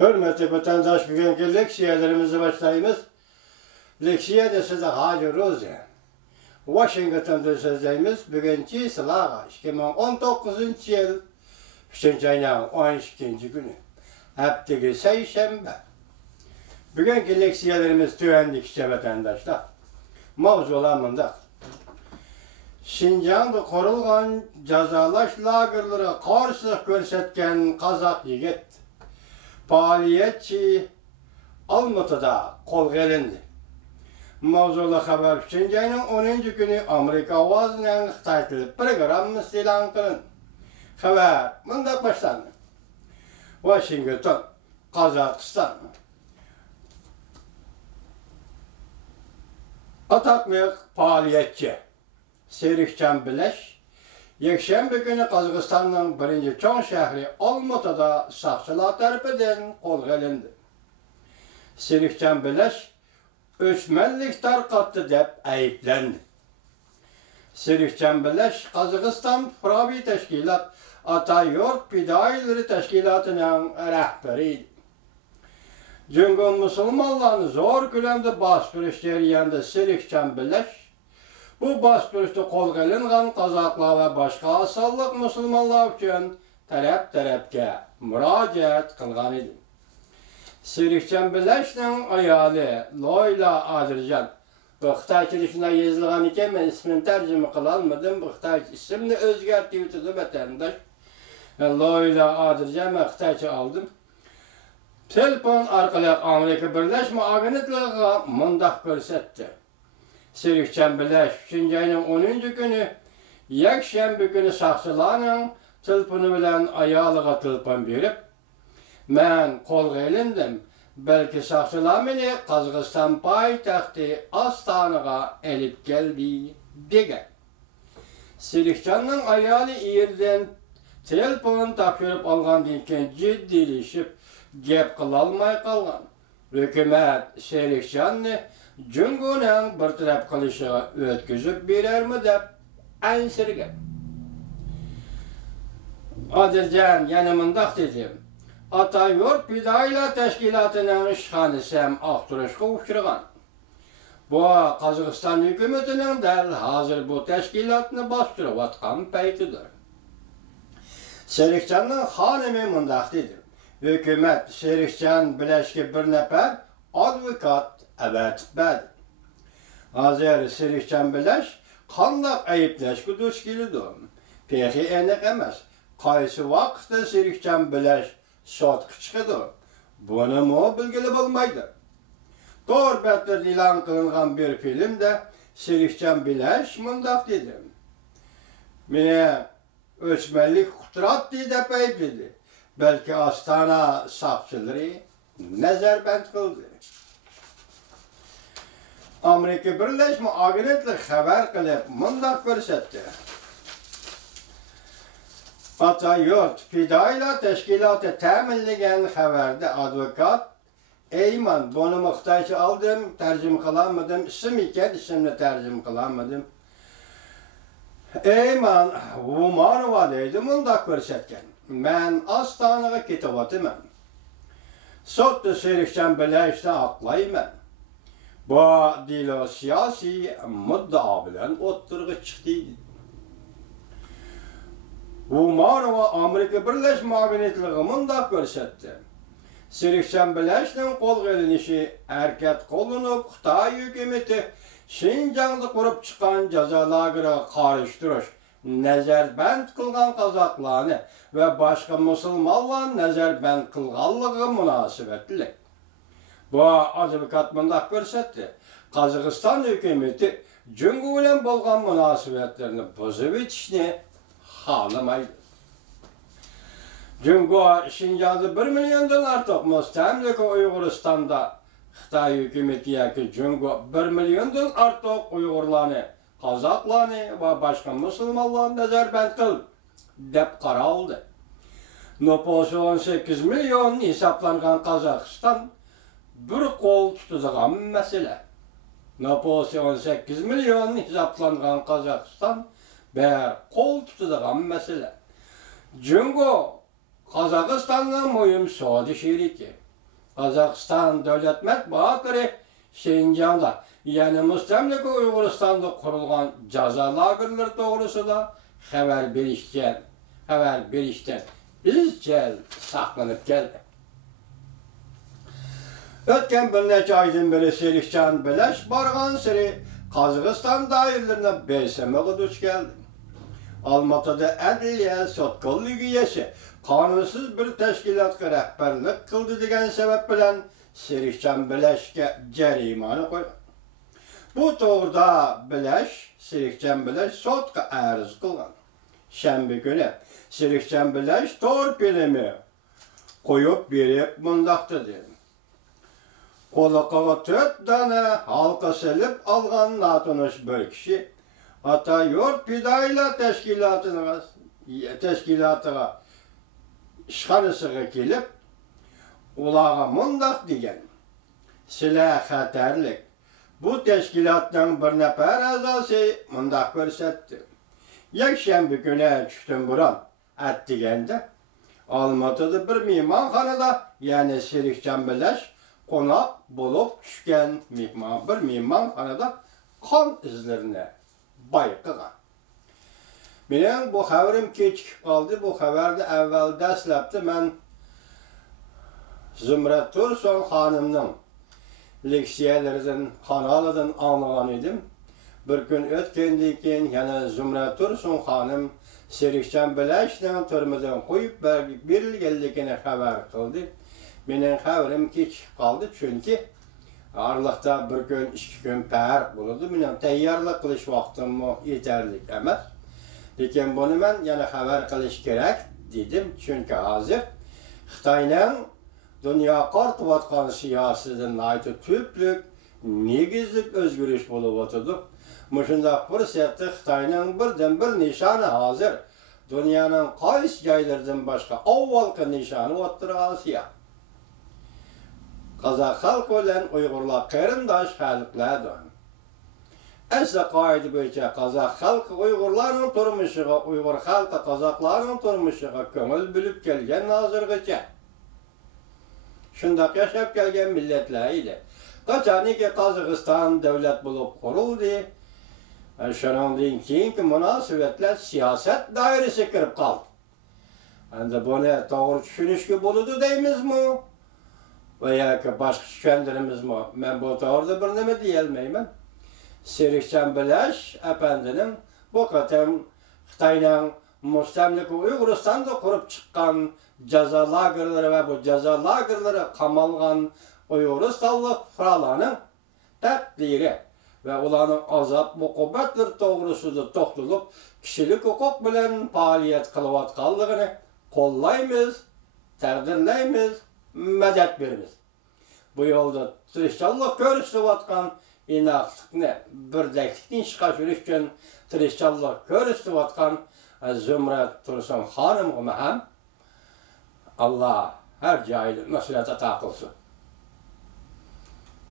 Hürmetli vatandaş, bugünkü leksiyelerimizi başlayımız. Leksiye de size Hacı Rozi. Washington'da sözlerimiz bugünkü sılağa 2019 yıl 5. ayının 12. günü. Hepteki seyşembe. Bugünkü leksiyelerimiz tüyendikçe vatandaşlar. Mavzular mındak. Şinjan'da kurulgan cazalaş lagerlere karşılık görsetken Kazak yigit faaliyetçi Almatı'da kol gelindi. Mavzulu haber 5. ayının 10. günü Amerika avazından Xitay tili programımız ilan kılın. Haber mındak başlandı. Washington, Kazakistan. Ataklık faaliyetçi Serikcan Bileş, Yekşembe günü Kazakistan'ın birinci çoğun şehri Almatı'da sakçılar tarafından kol gelindi. Serikcan Bileş, öçmenlik tarqatdı dep ayıplendi. Serikcan Bileş, Kazakistan Fırabi Teşkilat Atayurt Pidayları Teşkilatı'nın rehberiydi. Cüngü Müslümanlarını zor külemde bastırış deriyende Serikcan Bileş, bu bastırışta kol gelingan Kazaklar ve başka asallık Müslümanlar için tarafke müracaat kılgan idi. Serikcan Bileş'nin ayali Loyla Adırcan, bu Xitay tilişinde yazılgan iken ben ismini tercüme kılalmadım. Bu Xitay isimini özgerttiği vatandaş. Loyla Adırcan ben Xitayça aldım. Telefon arkalı Amerika Birleşme Agentliği'ne mındak görsetti. Serikcan Bileş 5. ayının 10. günü Yekşembe günü sakçılarının telefonu bilen ayalığa telefon verip "Men kol gelindim, belki sakçılar beni Kazakistan payitahtı Astana'ga elip geldi" degen. Serikcan'ın ayalı yerden telefon tapşırıp algan deyken ciddilişip gep kılalmay kalgan. Hükümet Serikcan'ı Cüngü'nün bir taraf kılışıga ötküzüp birer mi dep ensirgen. Adırcan yanımındak dedim. Atayurt Pidayla Teşkilatı'nın işhanısem aktırışqa uçurgan. Bu Kazakistan hükümetinin derl hazır bu teşkilatını bastırıp atkan peytidir. Serikcan'ın hanımı mındak dedim. Hükümet Serikcan Bileşki bir nefer advokat evetbedi. Hazır Serikcan Bileş kandak ayıpleşki duş gelidir. Peki enek emez. Kaysı vakitte Serikcan Bileş sot kıçkıdır. Bunu mu bilgili bulmaydı. Doğru betler ilan kılıngan bir filmde Serikcan Bileş mındak dedim. Mine öçmenlik kuturat diye de peypledi. Belki Astana sakçıları nezarbent kıldı. Amerika Birleşme Agentliği haber kılıp mındak görsetti. Atayurt Pidayla Teşkilatı teminligen haberde advokat Eyman, bunu muhtayça aldım, tercüme kılamadım, isim iken isimle tercüme kılamadım. Eyman, Umanova deydi mındak görsetken. Ben Astana'ga ketip atımam. Sottu Serikcan Bileş'te aklayman. Bu dilo siyasi müddaa bilen oturgu çıktıydı. Umanova Amerika Birleşme Agentliği mındak görsetti. Serikcan Bileş'nin kol gelinişi erket kolunup Xitay hükümeti Şinjan'da kurup çıkan cezalarına karıştırış, nezarbent kılgan Kazaklarını ve başka Müslümanlar nezarbent kılganlığı münasebetli. Bu advokat mındak görsetti. Kazakistan hükümeti Cüngü bilen bolgan münasebetlerini bozup etişini halamaydı. Cüngü Şinjan'da 1 milyondan artık müstemleke Uyguristan'da Xitay hükümeti yaki Cüngü 1 milyondan artık Uygurlarını, Kazaklarını ve başka Müslümanlarını nezarbent kıl dep karaldı. Nüfusu 18 milyon hesaplangan Kazakistan bir kol tutacağım mesele. Nüfusu 18 milyon hesaplangan Kazakistan bir kol tutacağım mesele. Cüngü Kazakistan'da mühim Suudi şeriki. Kazakistan Devlet Matbuatları Şinjan'da, yani Müstemleke Uyguristan'da kurulgan caza lagerleri doğrusunda haber berişten izcel saklanıp geldi. Ötken bir neçe aydan beri Serikcan Beleş bargan seri Kazakistan dairlerine beyseme duç geldi. Almatı'da Adliye Sotkolluğu üyesi kanunsuz bir teşkilatga rehberlik kıldı degen sebep bilen Serikcan Beleş'e cerimanı koydu. Bu doğruda Serikcan Beleş sotka arz kılgan. Şembe günü Serikcan Beleş torpilimi koyup berip mundaqtı dedim. Kolakağa 4 tane halka selip algan natanış bir kişi ata yurt pidayla teşkilatıga işhanısıga kelip ulağa mundaq degen. Silah xatarlik. Bu teşkilattan bir nefer azası mundaq görsetdi. Yakşembe günü düştüm buran at degende Almatı'da bir mehmanxanada, yani Serikcan Beleş konak bulup düşken bir mehmanxanada kan izlerine bayqıgan. Benim bu haberim keçikip kaldı. Bu haberde evvel dastlaptı ben Zümrət Tursun hanımның leksiyalarından, kanalıdan anlagan edim. Bir gün ötkenden keyin yana Zümrət Tursun hanım Serikcan Beleş'ten türmeden koyup berilgenligini haber kıldı. Benim haberim keçikip kaldı çünkü aralıkta bir gün, 2 gün fark bulundu. Benim tayyorlik qilish vaqtim yeterlik emas. Lekin bunu ben yana haber qilish kerak dedim çünkü hazır Xitoyning dünya qartıvatqan siyosatidan aytib tüplük, negizlik özgürüş bo'lib o'tadi. Mushundaq fursatda Xitoyning birdan-bir nishoni hazır. Dünyanın qaysi joylaridan boshqa avvalgi nishoni o'ttirgan Osiyo. Kazak halkı bilen Uygurlar qarindosh xalqlardir. Asli qoida bo'yicha Kazak halkı Uygurlarning turmushiga, Uygur halkı Kazaklarning turmushiga ko'ngil bilib kelgan hozirgacha. Shundaq yashab kelgan millatlar edi. Qachoniki Qozog'iston davlat bo'lib qurildi, shundan keyingi munosabatlar siyosat doirasiga kirib qoldi. Endi buni to'g'ri tushunishga bo'ladi deymizmi? Veya ki başka tushundirimiz mi? Ben bu doğruda bir nima deyolmayman. Serikcan Beleş efendinin bu qatam Xitoyning Müstemleke Uyguristan'da kurup çıkan caza lagerleri ve bu caza lagerleri qamalgan Uyguristonlik fuqarolarning taqdiri ve ularning azap muqobatlar to'g'risida to'xtalib, kishilik huquq bilan faoliyat qilayotganligini qo'llaymiz, taqdirlaymiz, medet berimiz. Bu yolda tirishchanlik ko'rsatayotgan inoqlikni, birdaklikni chiqarish uchun tirishchanlik ko'rsatayotgan Zümrət Tursun xonimga ham Allah her joyda nasihat ato qilsin.